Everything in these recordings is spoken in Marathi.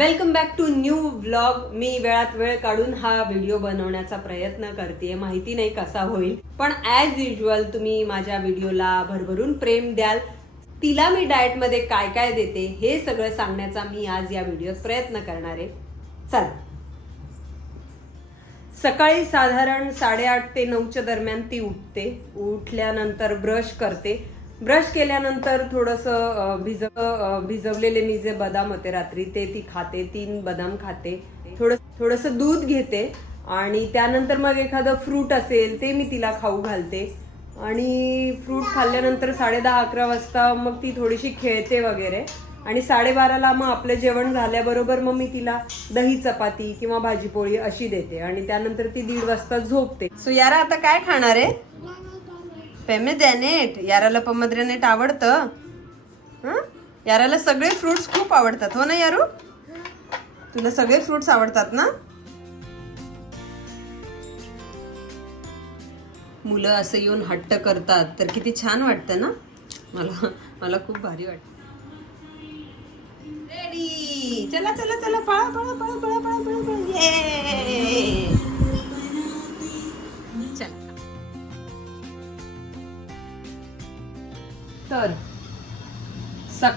Welcome back to new vlog मी वेळात वेळ काढून हा व्हिडिओ बनवण्याचा प्रयत्न करते माहिती नाही कसा होईल पण ऍज युजल तुम्ही माझ्या व्हिडिओला भरभरून प्रेम द्याल. तिला मी डाएटमध्ये काय काय देते हे सगळं सांगण्याचा मी आज या व्हिडिओत प्रयत्न करणार आहे. चल. सकाळी साधारण साडेआठ ते नऊच्या दरम्यान ती उठते. उठल्यानंतर ब्रश करते. ब्रश केल्यानंतर थोडंसं भिज भिजवलेले मी जे बदाम होते रात्री ते ती खाते तीन बदाम खाते. थोडं थोडंसं दूध घेते आणि त्यानंतर मग एखादं फ्रूट असेल ते मी तिला खाऊ घालते. आणि फ्रूट खाल्ल्यानंतर साडे दहा अकरा वाजता मग ती थोडीशी खेळते वगैरे. आणि साडेबाराला मग आपलं जेवण झाल्याबरोबर मग मी तिला दही चपाती किंवा भाजीपोळी अशी देते. आणि त्यानंतर ती दीड वाजता झोपते. सो यारा आता काय खाणार आहे? पेमेद्यानेट याराला पमद्रेनेट आवडतं. हां? याराला सगळे फ्रुट्स खूप आवडतात हो ना यारू? तुला सगळे फ्रुट्स आवडतात ना? मुलं असं येऊन हट्ट करतात तर किती छान वाटतं ना? मला मला खूप भारी वाटतं. रेडी चला चला चला पळा पळा पळा पळा पळा पळा पळा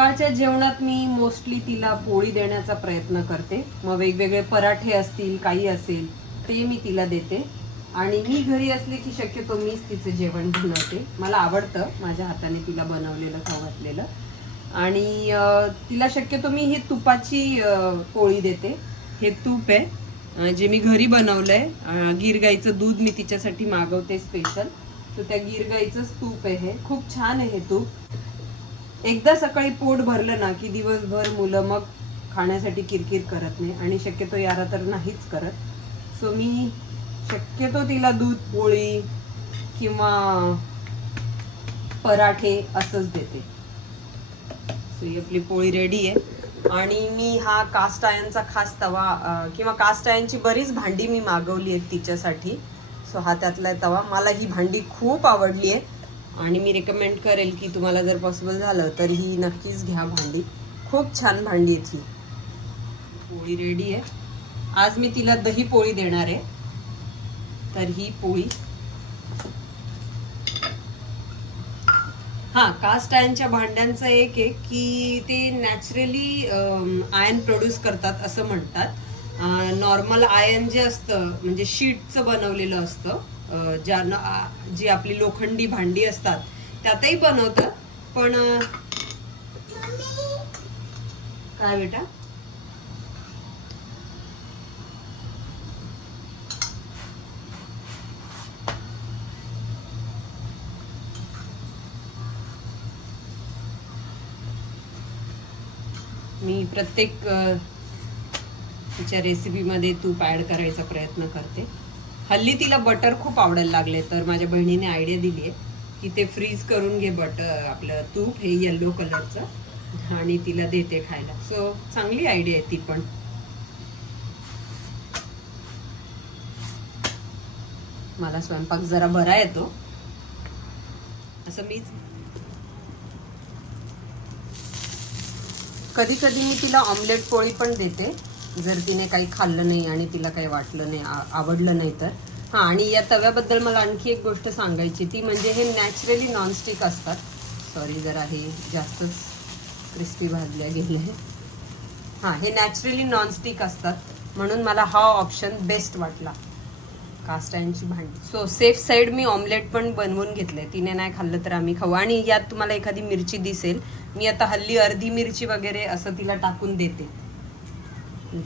सकाळच्या जेवणात मी मोस्टली तिला पोळी देण्याचा प्रयत्न करते. मग वेगवेगळे पराठे असतील काही असेल ते मी तिला देते. आणि मी घरी असले की शक्यतो मीच तिचं जेवण बनवते. मला आवडतं माझ्या हाताने तिला बनवलेलं खाऊ घातलेलं आणि तिला शक्यतो मी हे तुपाची पोळी देते. हे तूप आहे जे मी घरी बनवलं आहे गीरगाईचं दूध मी तिच्यासाठी मागवते स्पेशल तर त्या गीर गाईचंच तूप आहे. हे खूप छान आहे हे तूप. एकदा सकाळी पोट भरलं ना की दिवसभर मुलं मग खाण्यासाठी किरकिर करत नाही आणि शक्यतो यारा तर नाहीच करत. सो मी शक्यतो तिला दूध पोळी किंवा पराठे असंच देते. सो ही आपली पोळी रेडी आहे. आणि मी हा कास्ट आयनचा खास तवा किंवा कास्ट आयनची बरीच भांडी मी मागवली आहेत तिच्यासाठी. सो हा त्यातला तवा. मला ही भांडी खूप आवडली आहे. आणि मी रेकमेंड करेल की तुम्हाला जर पॉसिबल झालं तर ही नक्कीच घ्या भांडी. खूप छान भांडी आहे ही. पोळी रेडी आहे. आज मी तिला दही पोळी देणार आहे. तर ही पोळी. हा कास्ट आयनच्या भांड्यांचं एक आहे की ते नॅचरली आयन प्रोड्यूस करतात असं म्हणतात. नॉर्मल आयन जे असतं म्हणजे शीटचं बनवलेलं असतं ज्यांना जी आपली लोखंडी भांडी असतात त्यातही बनवतात पण काय बेटा? मी प्रत्येक तिच्या रेसिपीमध्ये तूप ॲड करायचा प्रयत्न करते. हल्ली तिला बटर खूप आवडायला लागले तर माझ्या बहिणीने आयडिया दिली आहे की ते फ्रीज करून घे बटर आपलं तूप हे येल्लो कलरचं आणि तिला देते खायला. सो चांगली आयडिया आहे ती पण. मला स्वयंपाक जरा बरा येतो. असं मीच कधी कधी मी तिला ऑमलेट पोळी पण देते. जर तिने काही खाल्लं नाही आणि तिला काही वाटलं नाही आ- आवडलं नाही तर. हां आणि या तव्याबद्दल मला आणखी एक गोष्ट सांगायची. ती म्हणजे हे नॅचरली नॉनस्टिक असतात. सॉरी जरा हे जास्तच क्रिस्पी भाजल्या गेले हां हे नॅचरली नॉनस्टिक असतात. म्हणून मला हा ऑप्शन बेस्ट वाटला. कास्ट आयनची भांडी. सो सेफ साईड मी ऑमलेट पण बनवून घेतले तिने नाही खाल्लं तर आम्ही खाऊ. आणि यात तुम्हाला एखादी मिरची दिसेल. मी आता हल्ली अर्धी मिरची वगैरे असं तिला टाकून देते.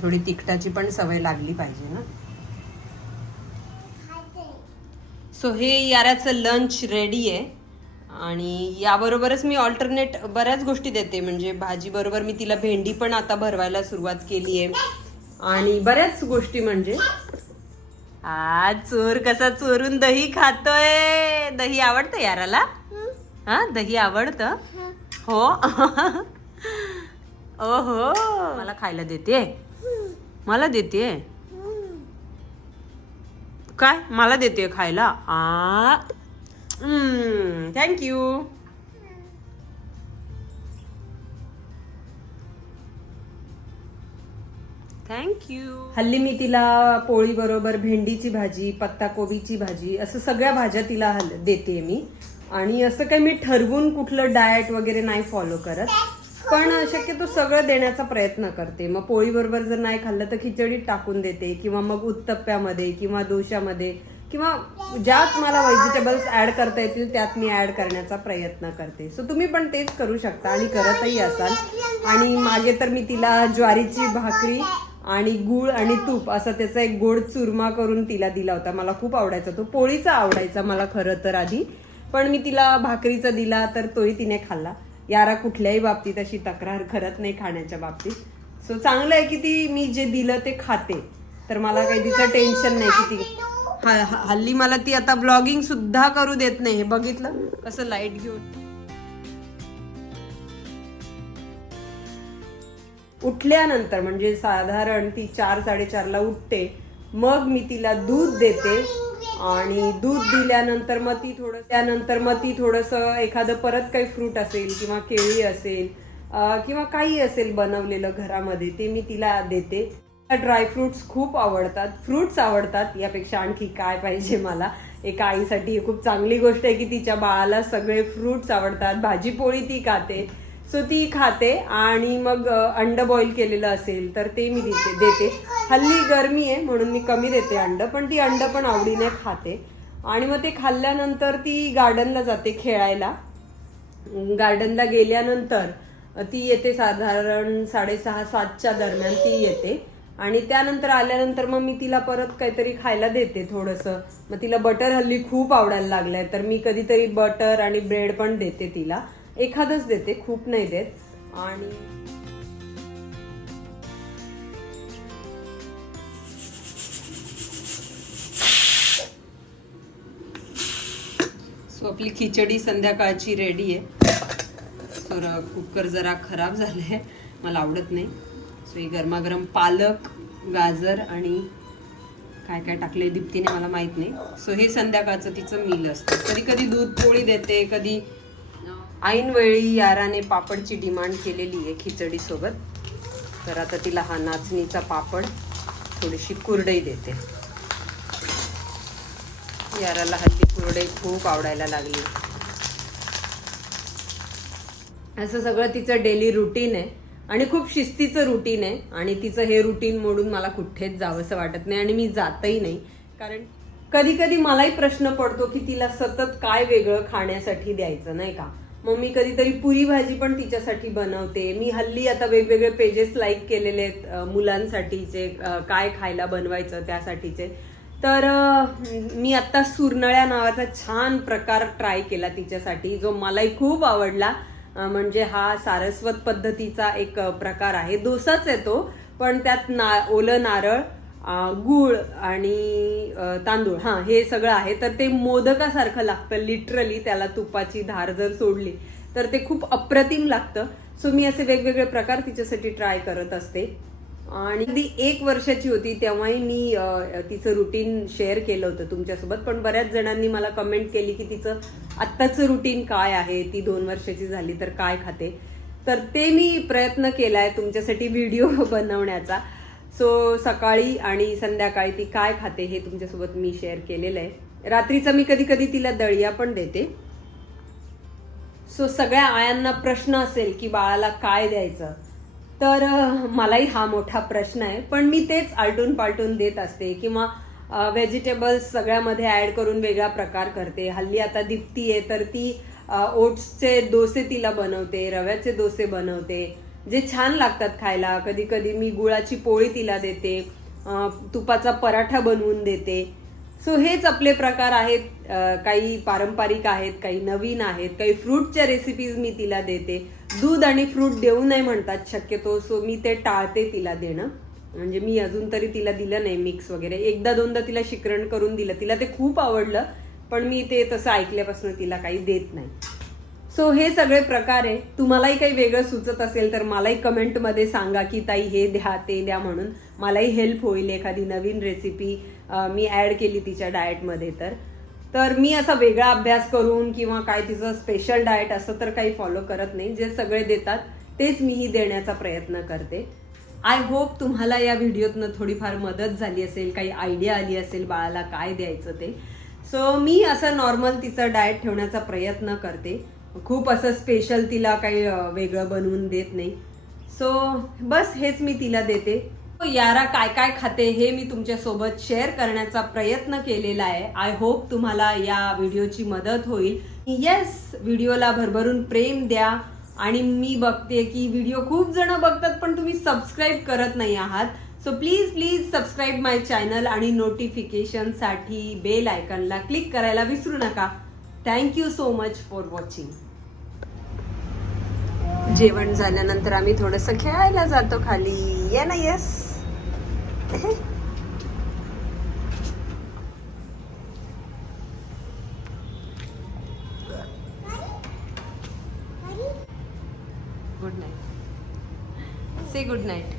थोडी तिखटाची पण सवय लागली पाहिजे ना. सो हे याराचं लंच रेडी आहे. आणि याबरोबरच मी ऑल्टरनेट बऱ्याच गोष्टी देते. म्हणजे भाजीबरोबर मी तिला भेंडी पण आता भरवायला सुरुवात केली आहे. आणि बऱ्याच गोष्टी म्हणजे आज चोर कसा चोरून दही खातोय? दही आवडतं याराला? हा दही आवडतं? हो? ओहो मला खायला देते. मला देते काय? मला देते खायला? आ? थँक्यू थँक्यू हल्ली मी तिला पोळी बरोबर भेंडीची भाजी पत्ता कोबीची भाजी असं सगळ्या भाज्या तिला हल- देते मी. आणि असं काही मी ठरवून कुठलं डाएट वगैरे नाही फॉलो करत. पण शक्यतो सगळं देण्याचा प्रयत्न करते. मग पोळी बरोबर जर नाही खाल्लं तर खिचडीत टाकून देते किंवा मग उत्तप्प्यामध्ये किंवा दोशामध्ये किंवा ज्यात मला व्हेजिटेबल्स ऍड करता येतील त्यात मी ऍड करण्याचा प्रयत्न करते. सो तुम्ही पण तेच करू शकता आणि करतही असाल. आणि मागे तर मी तिला ज्वारीची भाकरी आणि गुळ आणि तूप असा त्याचा एक गोड चुरमा करून तिला दिला होता. मला खूप आवडायचा तो. पोळीचा आवडायचा मला खरं तर आधी. पण मी तिला भाकरीचा दिला तर तोही तिने खाल्ला. यारा कुठल्याही बाबतीत अशी तक्रार करत नाही खाण्याच्या बाबतीत. सो चांगलं आहे की ती मी जे दिलं ते खाते. तर मला काही तिचं टेन्शन नाही की ती हल्ली मला ती आता ब्लॉगिंग सुद्धा करू देत नाही. हे बघितलं? कसं लाइट घेऊन. उठल्यानंतर म्हणजे साधारण ती चार साडेचारला उठते. मग मी तिला दूध देते. आणि दूध दिल्यानंतर मग ती थोडं त्यानंतर मग ती थोडंसं एखादं परत काही फ्रूट असेल किंवा केळी असेल किंवा काही असेल बनवलेलं घरामध्ये ते मी तिला देते. ड्रायफ्रुट्स खूप आवडतात. फ्रुट्स आवडतात यापेक्षा आणखी काय पाहिजे मला? एका आईसाठी ही खूप चांगली गोष्ट आहे की तिच्या बाळाला सगळे फ्रुट्स आवडतात. भाजी पोळी ती खाते. सो ती खाते आणि मग अंड बॉईल केलेलं असेल तर ते मी देते देते. हल्ली गरमी आहे म्हणून मी कमी देते अंड पण ती अंड पण आवडीने खाते. आणि मग ते खाल्ल्यानंतर ती गार्डनला जाते खेळायला. गार्डनला गेल्यानंतर ती येते साधारण साडेसहा सातच्या दरम्यान ती येते. आणि त्यानंतर आल्यानंतर मग मी तिला परत काहीतरी खायला देते थोडंसं. मग तिला बटर हल्ली खूप आवडायला लागलंय तर मी कधीतरी बटर आणि ब्रेड पण देते तिला. एखादंच देते खूप नाही देत. आणि सो आपली खिचडी संध्याकाळची रेडी आहे. तर कुकर जरा खराब झालंय. मला आवडत नाही. सो ही गरमागरम पालक गाजर आणि काय काय टाकले दीप्तीने मला माहीत नाही. सो हे संध्याकाळचं तिचं मील असतं. कधी कधी दूध पोळी देते कधी ऐनवेळी याराने पापडची डिमांड केलेली आहे खिचडीसोबत. तर आता तिला हा नाचणीचा पापड थोडीशी कुरडई देते. याराला हल्ली कुरडई खूप आवडायला लागली. असं सगळं तिचं डेली रुटीन आहे. आणि खूप शिस्तीचं रुटीन आहे. आणि तिचं हे रुटीन मोडून मला कुठेच जावंसं वाटत नाही. आणि मी जातही नाही. कारण कधी कधी मलाही प्रश्न पडतो की तिला सतत काय वेगळं खाण्यासाठी द्यायचं नाही का? मग मी कधीतरी पुरी भाजी पण तिच्यासाठी बनवते. मी हल्ली आता वेगवेगळे पेजेस लाईक केलेले आहेत मुलांसाठीचे काय खायला बनवायचं त्यासाठीचे. तर मी आत्ता सुरनळ्या नावाचा छान प्रकार ट्राय केला तिच्यासाठी जो मलाही खूप आवडला. म्हणजे हा सारस्वत पद्धतीचा एक प्रकार आहे. डोसाच तो पण त्यात ना ओलं नारळ गूळ आणि तांदूळ हां हे सगळं आहे. तर ते मोदकासारखं लागतं लिटरली त्याला तुपाची धार जर सोडली तर ते खूप अप्रतिम लागतं. सो मी असे वेगवेगळे प्रकार तिच्यासाठी ट्राय करत असते. आणि ती एक वर्षाची होती तेव्हाही मी तिचं रुटीन शेअर केलं होतं तुमच्यासोबत. पण बऱ्याच जणांनी मला कमेंट केली की तिचं आत्ताचं रुटीन काय आहे ती दोन वर्षाची झाली तर काय खाते. तर ते मी प्रयत्न केला आहे तुमच्यासाठी व्हिडिओ बनवण्याचा. सो सकाळी आणि संध्याकाळी ती काय खाते हे तुमच्यासोबत मी शेअर केलेलं आहे. रात्रीचं मी कधी कधी तिला दळिया पण देते. सो सगळ्या आयांना प्रश्न असेल की बाळाला काय द्यायचं? तर मलाही हा मोठा प्रश्न आहे. पण मी तेच आलटून पालटून देत असते किंवा व्हेजिटेबल्स सगळ्यामध्ये ऍड करून वेगळा प्रकार करते. हल्ली आता दिप्ती आहे तर ती ओट्सचे डोसे तिला बनवते रव्याचे डोसे बनवते. जे छान लागतात खायला. कधी कधी मी गुळाची पोळी तिला देते तुपाचा पराठा बनवून देते. सो हेच आपले प्रकार आहेत. काही पारंपरिक आहेत काही नवीन आहेत काही फ्रूटच्या रेसिपीज मी तिला देते. दूध आणि फ्रूट देऊ नाही म्हणतात शक्यतो. सो मी ते टाळते तिला देणं. म्हणजे मी अजून तरी तिला दिलं नाही मिक्स वगैरे. एकदा दोनदा तिला शिकरण करून दिलं. तिला ते खूप आवडलं पण मी ते तसं ऐकल्यापासून तिला काही देत नाही. सो हे सगळे प्रकार आहे तुम्हालाही काही वेगळं सुचत असेल तर मलाही कमेंटमध्ये सांगा की ताई हे द्या ते द्या म्हणून. मलाही हेल्प होईल एखादी नवीन रेसिपी मी ॲड केली तिच्या डाएटमध्ये तर. तर मी असा वेगळा अभ्यास करून किंवा काय तिचं स्पेशल डाएट असं तर काही फॉलो करत नाही. जे सगळे देतात तेच मीही देण्याचा प्रयत्न करते. आय होप तुम्हाला या व्हिडिओतनं थोडीफार मदत झाली असेल काही आयडिया आली असेल बाळाला काय द्यायचं ते. सो मी असं नॉर्मल तिचं डाएट ठेवण्याचा प्रयत्न करते. खूप असं स्पेशल तिला काही वेगळं बनवून देत नाही. सो बस हेच मी तिला देते. यारा काय काय खाते हे मी तुमच्यासोबत शेअर करण्याचा प्रयत्न केलेला आहे. आय होप तुम्हाला या व्हिडिओची मदत होईल. येस व्हिडिओला भरभरून प्रेम द्या. आणि मी बघते की व्हिडिओ खूप जण बघतात पण तुम्ही सबस्क्राईब करत नाही आहात. So please please subscribe my channel आणि नोटिफिकेशनसाठी बेल आयकनला क्लिक करायला विसरू नका. Thank you so much for watching जेवण झाल्यानंतर आम्ही थोडस खेळायला जातो खाली. ये ना yes. Good night say good night